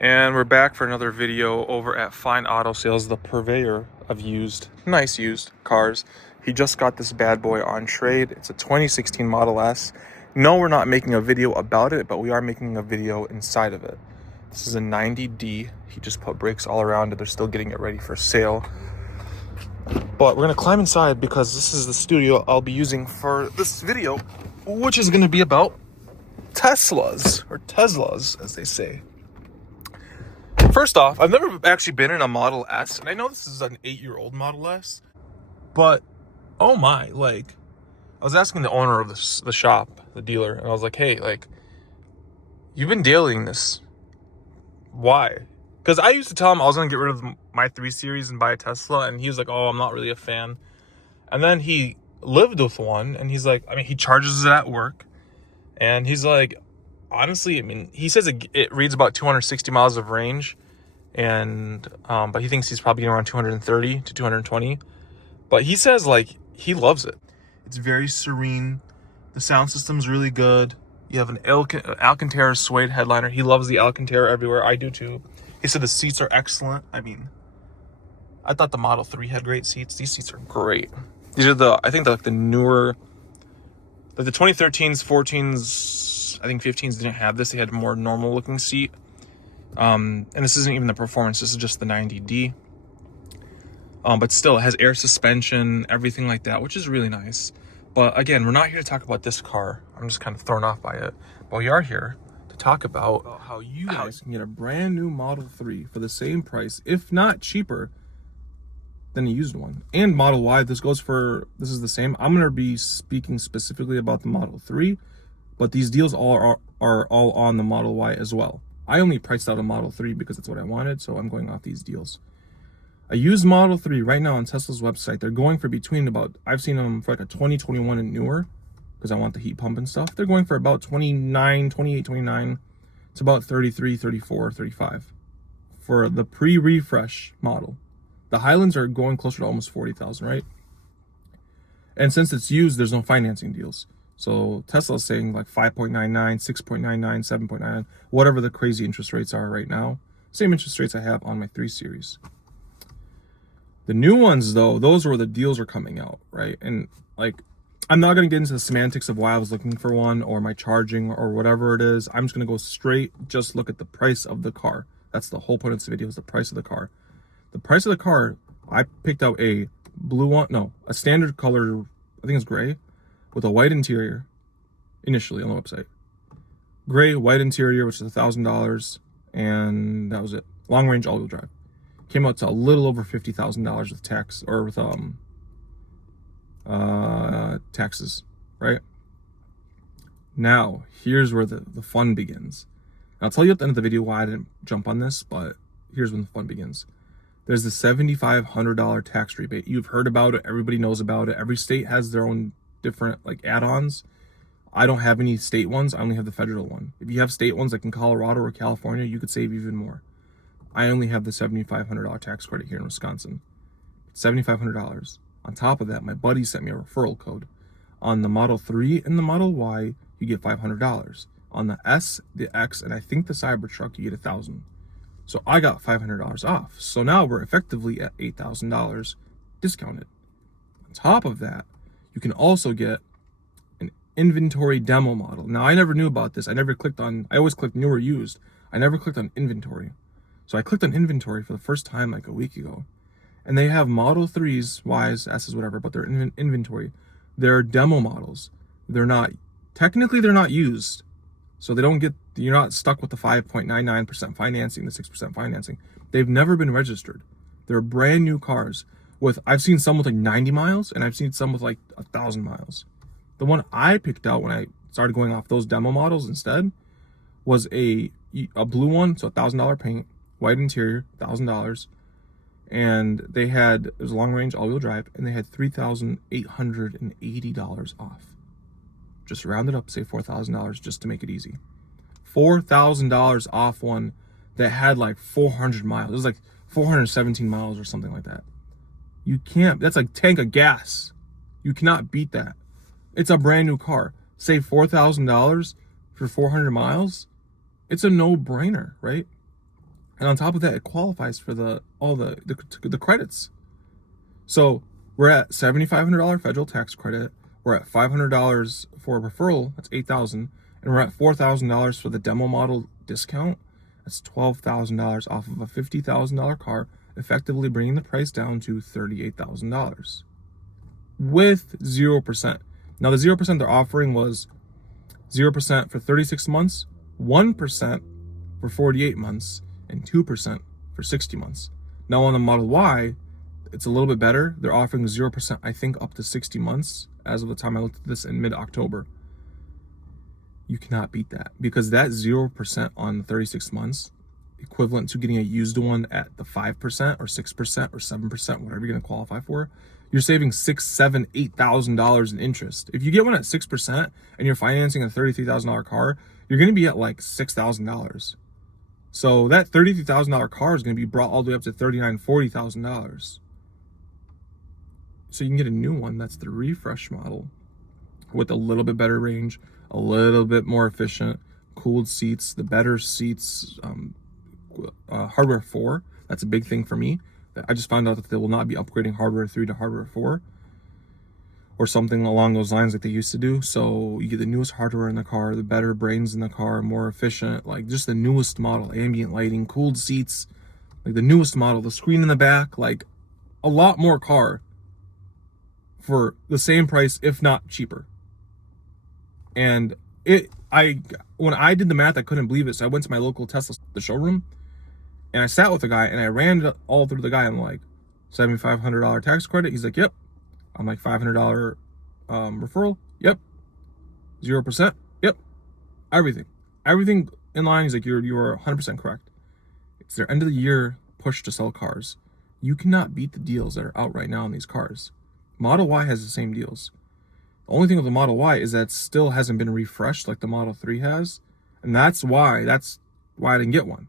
And we're back for another video over at Fine Auto Sales, the purveyor of nice used cars. He just got this bad boy on trade. It's a 2016 Model S. No, we're not making a video about it, but we are making a video inside of it. This is a 90D. He just put brakes all around it. They're still getting it ready for sale. But we're gonna climb inside because this is the studio I'll be using for this video, which is gonna be about Teslas, or Teslas, as they say. First off, I've never actually been in a Model S, and I know this is an 8-year-old Model S, but oh my, like, I was asking the owner of the shop, the dealer, and I was like, hey, like, you've been dailying this. Why? Because I used to tell him I was going to get rid of my 3 Series and buy a Tesla, and he was like, oh, I'm not really a fan. And then he lived with one, and he's like, I mean, he charges it at work, and he's like, honestly, I mean, he says it reads about 260 miles of range, and but he thinks he's probably around 230 to 220. But he says, like, he loves it. It's very serene. The sound system's really good. You have an Alcantara suede headliner. He loves the Alcantara everywhere. I do too. He said the seats are excellent. I mean, I thought the Model 3 had great seats. These seats are great. These are I think the newer, like the 2013s, 14s, I think 15s didn't have this. They had a more normal looking seat. And this isn't even the performance. This is just the 90D. But still, it has air suspension, everything like that, which is really nice. But again, we're not here to talk about this car. I'm just kind of thrown off by it. But we are here to talk about how you guys can get a brand new Model 3 for the same price, if not cheaper, than a used one. And Model Y, this is the same. I'm going to be speaking specifically about the Model 3, but these deals are all on the Model Y as well. I only priced out a Model 3 because that's what I wanted, so I'm going off these deals. A used Model 3 right now on Tesla's website, they're going for between about, I've seen them for like a 2021 and newer, because I want the heat pump and stuff. They're going for about 29, 28, 29. It's about 33, 34, 35 for the pre-refresh model. The Highlands are going closer to almost 40,000, right? And since it's used, there's no financing deals. So Tesla's saying like 5.99, 6.99, 7.99, whatever the crazy interest rates are right now. Same interest rates I have on my 3 Series. The new ones, though, those are where the deals are coming out, right? And like, I'm not going to get into the semantics of why I was looking for one or my charging or whatever it is. I'm just going to go straight, just look at the price of the car. That's the whole point of this video, is the price of the car. The price of the car, I picked out a blue one, no, a standard color, I think it's gray, with a white interior, initially on the website. Gray, white interior, which is $1,000, and that was it. Long range all-wheel drive. Came out to a little over $50,000 with tax, or with taxes, right? Now, here's where the fun begins. And I'll tell you at the end of the video why I didn't jump on this, but here's when the fun begins. There's the $7,500 tax rebate. You've heard about it. Everybody knows about it. Every state has their own different like add-ons. I don't have any state ones. I only have the federal one. If you have state ones like in Colorado or California, you could save even more. I only have the $7,500 tax credit here in Wisconsin. $7,500. On top of that, my buddy sent me a referral code. On the Model 3 and the Model Y, you get $500. On the S, the X, and I think the Cybertruck, you get $1,000. So I got $500 off. So now we're effectively at $8,000 discounted. On top of that, you can also get an inventory demo model. Now, I never knew about this. I always clicked new or used. I never clicked on inventory. So I clicked on inventory for the first time like a week ago. And they have Model 3s, Ys, S's, whatever, but they're in inventory. They're demo models. They're not used. So you're not stuck with the 5.99% financing, the 6% financing. They've never been registered. They're brand new cars. I've seen some with like 90 miles, and I've seen some with like 1,000 miles. The one I picked out when I started going off those demo models instead was a blue one, so $1,000 paint, white interior, $1,000, and it was long range all-wheel drive, and they had $3,880 off. Just round it up, say $4,000 just to make it easy. $4,000 off one that had like 400 miles. It was like 417 miles or something like that. That's like tank of gas. You cannot beat that. It's a brand new car. Save $4,000 for 400 miles. It's a no-brainer, right? And on top of that, it qualifies for all the credits. So we're at $7,500 federal tax credit. We're at $500 for a referral. That's $8,000, and we're at $4,000 for the demo model discount. That's $12,000 off of a $50,000 car, effectively bringing the price down to $38,000 with 0%. Now the 0% they're offering was 0% for 36 months, 1% for 48 months, and 2% for 60 months. Now on the Model Y, it's a little bit better. They're offering 0%, I think, up to 60 months as of the time I looked at this in mid-October. You cannot beat that, because that 0% on 36 months, equivalent to getting a used one at the 5% or 6% or 7%, whatever you're going to qualify for, you're saving $6,000, $7,000, $8,000 in interest. If you get one at 6% and you're financing a $33,000 car, you're going to be at like $6,000. So that $33,000 car is going to be brought all the way up to $39,000, $40,000. So you can get a new one that's the refresh model with a little bit better range, a little bit more efficient, cooled seats, the better seats, hardware 4. That's a big thing for me. I just found out that they will not be upgrading hardware 3 to hardware 4 or something along those lines like they used to do. So you get the newest hardware in the car, the better brains in the car, more efficient, like just the newest model, ambient lighting, cooled seats, like the newest model, the screen in the back, like a lot more car for the same price, if not cheaper. And when I did the math, I couldn't believe it. So I went to my local Tesla, the showroom, and I sat with the guy and I ran it all through the guy. I'm like, $7,500 tax credit. He's like, yep. I'm like, $500 referral. Yep. 0%. Yep. Everything in line. He's like, you are 100% correct. It's their end of the year push to sell cars. You cannot beat the deals that are out right now on these cars. Model Y has the same deals. The only thing with the Model Y is that it still hasn't been refreshed like the Model 3 has. And that's why I didn't get one.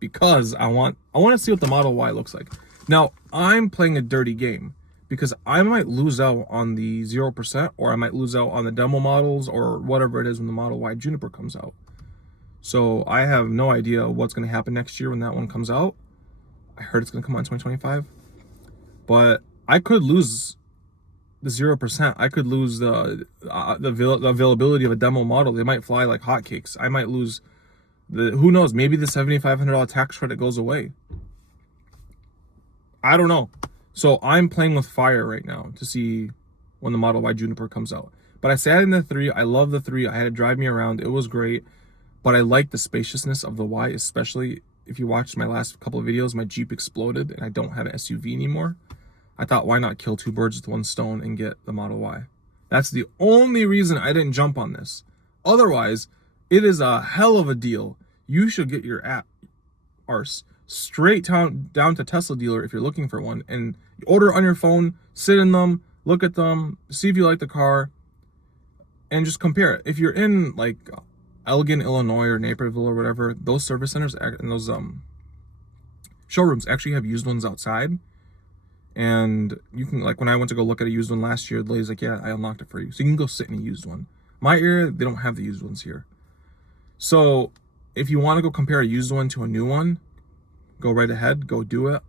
Because I want to see what the Model Y looks like. Now, I'm playing a dirty game because I might lose out on the 0%, or I might lose out on the demo models or whatever it is when the Model Y Juniper comes out. So I have no idea what's going to happen next year when that one comes out. I heard it's going to come out in 2025. But I could lose the 0%. I could lose the availability of a demo model. They might fly like hotcakes. I might lose who knows, maybe the $7,500 tax credit goes away. I don't know. So I'm playing with fire right now to see when the Model Y Juniper comes out. But I sat in the 3. I love the 3. I had it drive me around. It was great. But I like the spaciousness of the Y, especially if you watched my last couple of videos. My Jeep exploded and I don't have an SUV anymore. I thought, why not kill 2 birds with 1 stone and get the Model Y? That's the only reason I didn't jump on this. Otherwise, it is a hell of a deal. You should get your app, arse, straight down to Tesla dealer if you're looking for one, and order on your phone, sit in them, look at them, see if you like the car, and just compare it. If you're in like Elgin, Illinois, or Naperville or whatever, those service centers and those showrooms actually have used ones outside. And you can, like when I went to go look at a used one last year, the lady's like, yeah, I unlocked it for you. So you can go sit in a used one. My area, they don't have the used ones here. So if you want to go compare a used one to a new one, go right ahead, go do it.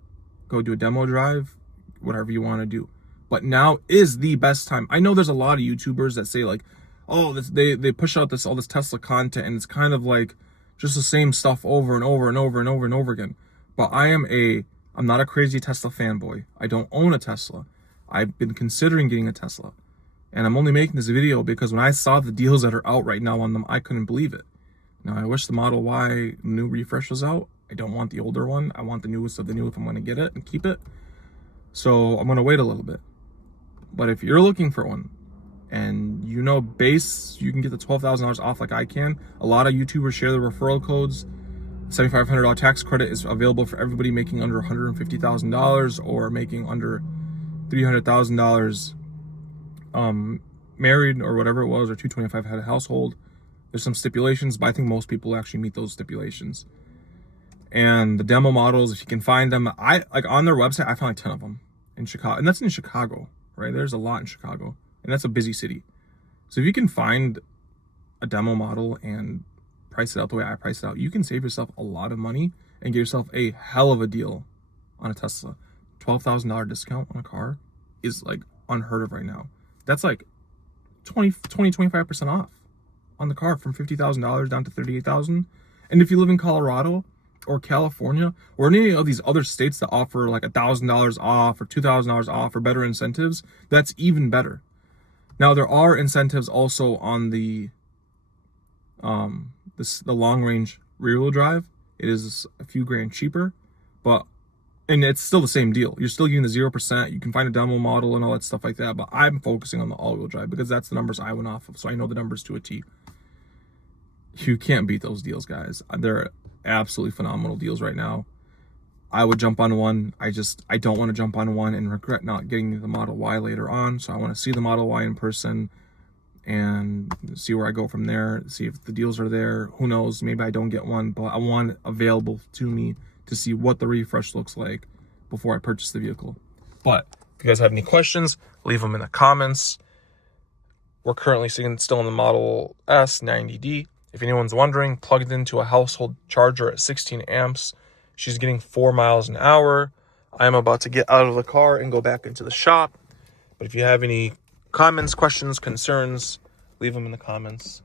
Go do a demo drive, whatever you want to do. But now is the best time. I know there's a lot of YouTubers that say like, oh, they push out all this Tesla content and it's kind of like just the same stuff over and over and over and over and over again. But I'm not a crazy Tesla fanboy. I don't own a Tesla. I've been considering getting a Tesla. And I'm only making this video because when I saw the deals that are out right now on them, I couldn't believe it. Now, I wish the Model Y new refresh was out. I don't want the older one. I want the newest of the new if I'm going to get it and keep it. So I'm going to wait a little bit. But if you're looking for one, and you know base, you can get the $12,000 off like I can. A lot of YouTubers share the referral codes. $7,500 tax credit is available for everybody making under $150,000 or making under $300,000 married or whatever it was, or 225 had a household. There's some stipulations, but I think most people actually meet those stipulations. And the demo models, if you can find them, like on their website, I found like 10 of them in Chicago, and that's in Chicago, right? There's a lot in Chicago, and that's a busy city. So if you can find a demo model and price it out the way I price it out, you can save yourself a lot of money and get yourself a hell of a deal on a Tesla. $12,000 discount on a car is like unheard of right now. That's like 25% off on the car, from $50,000 down to $38,000. And if you live in Colorado or California or any of these other states that offer like $1,000 off or $2,000 off or better incentives, that's even better. Now there are incentives also on the long range rear wheel drive. It is a few grand cheaper, and it's still the same deal. You're still getting the 0%. You can find a demo model and all that stuff like that. But I'm focusing on the all wheel drive because that's the numbers I went off of. So I know the numbers to a T. You can't beat those deals, guys. They're absolutely phenomenal deals right now. I would jump on one. I don't want to jump on one and regret not getting the Model Y later on. So I want to see the Model Y in person and see where I go from there, see if the deals are there. Who knows, maybe I don't get one, but I want it available to me to see what the refresh looks like before I purchase the vehicle. But if you guys have any questions, leave them in the comments. We're currently still in the Model S 90D. If anyone's wondering, plugged into a household charger at 16 amps. She's getting 4 miles an hour. I am about to get out of the car and go back into the shop. But if you have any comments, questions, concerns, leave them in the comments.